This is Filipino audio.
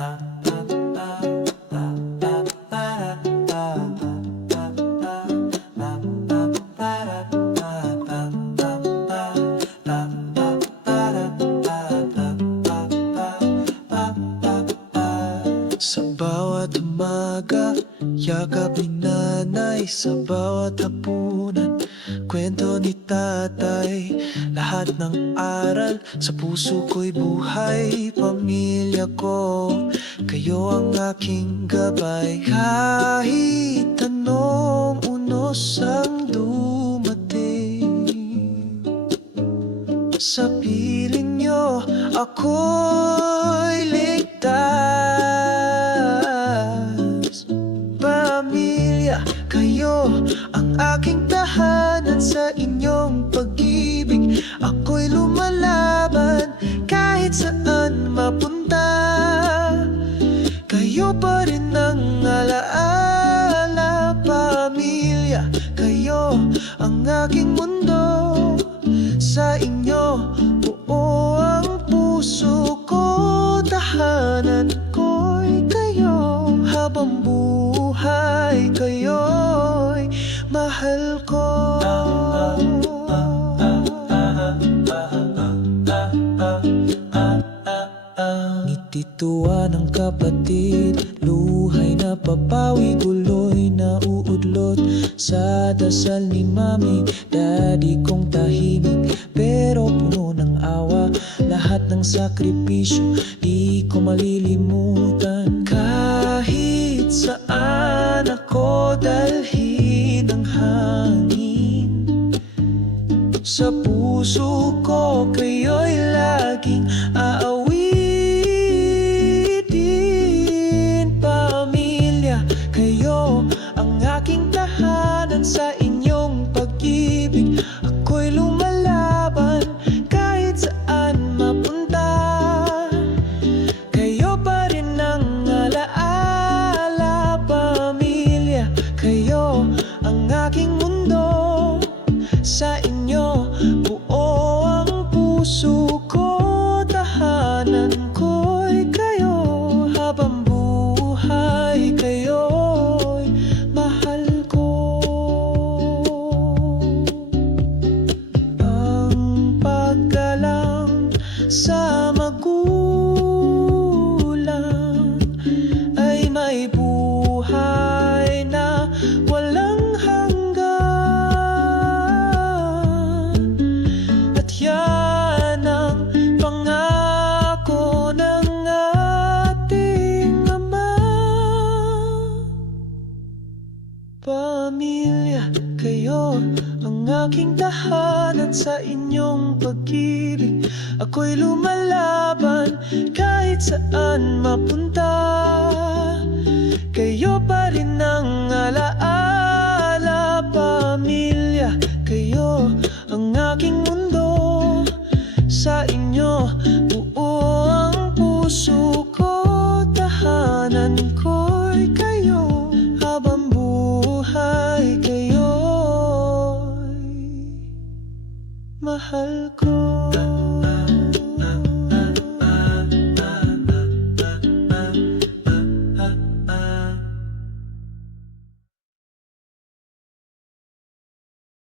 Sa bawat umaga, yakap ni nanay. Sa bawat hapunan, kwento ni tatay. Lahat ng aral sa puso ko'y buhay. Pamilya ko, kayo ang aking gabay. Kahit anong unos ang dumating, sa piling nyo ako'y ligtas. Pamilya, kayo ang aking tahanan. Sa inyong pag-ibig ako'y lumalaban. Kahit saan mapunta, kayo pa rin ang alaala. Pamilya, kayo ang aking mundo. Sa inyo buo ang puso ko. Tahanan ko'y kayo. Habang buhay kayo'y mahal ko. Ngiti-tuwa ng kapatid, luhay na papawi, guloy na uudlot sa dasal ni mami. Daddy kong tahimik pero puno ng awa. Lahat ng sakripisyo di ko malilimutan. Kahit saan ako dalhin ng hangin, sa puso ko kayo'y laging aawitin. Pamilya, kayo ang aking tahanan. Sa inyong pag-ibig ako'y lumalaban. Kahit saan mapunta, kayo pa rin ang alaala. Pamilya, kayo ang aking mundo. Sa inyo buo ang puso ko. Tahanan ko'y kayo. Habang buhay kayo'y mahal ko. Ang paggalang sa magulang ay may buhay na walang hanggan. At yan ang pangako ng ating Ama. Pamilya, kayo ang aking tahanan. Sa inyong pag-ibig ako'y lumalaban. Kahit saan mapunta, kayo pa rin ang alaala. Pamilya, kayo ang aking mundo. Sa inyo buo ang puso ko. Tahanan ko'y kayo. Habang buhay kayo'y mahal ko.